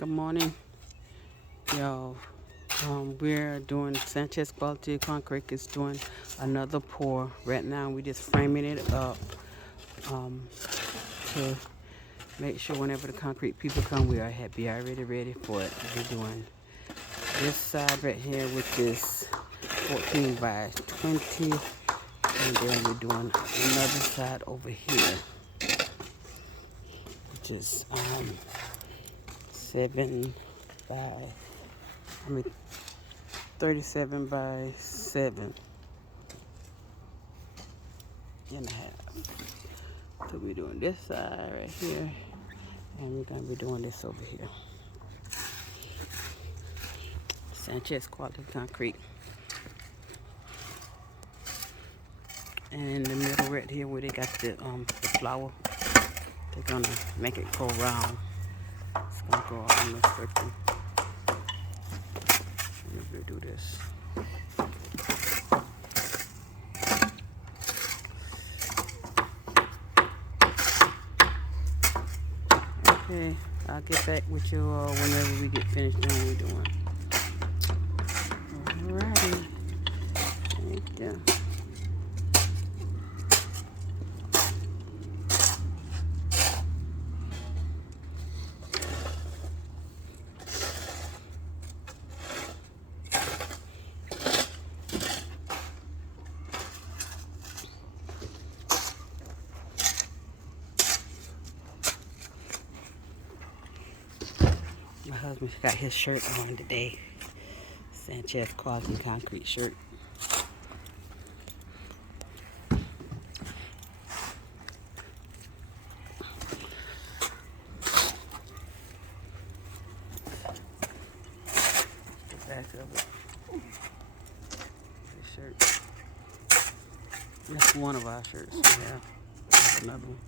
Good morning, y'all. We're doing Sanchez Quality Concrete is doing another pour. Right now, we just framing it up to make sure whenever the concrete people come, we are already ready for it. We're doing this side right here, which is 14 by 20, and then we're doing another side over here, which is 7 by, 37 by 7 and a half. So we're doing this side right here, and we're gonna be doing this over here. Sanchez Quality Concrete. And in the middle right here where they got the flower, they're gonna make it go round. It's gonna go all in a circle. And we'll do this. Okay, I'll get back with you whenever we get finished doing what we're doing. Alrighty. Thank you. My husband got his shirt on today. Sanchez Quality Concrete shirt. The back of it. His shirt. That's one of our shirts. Yeah. That's another one.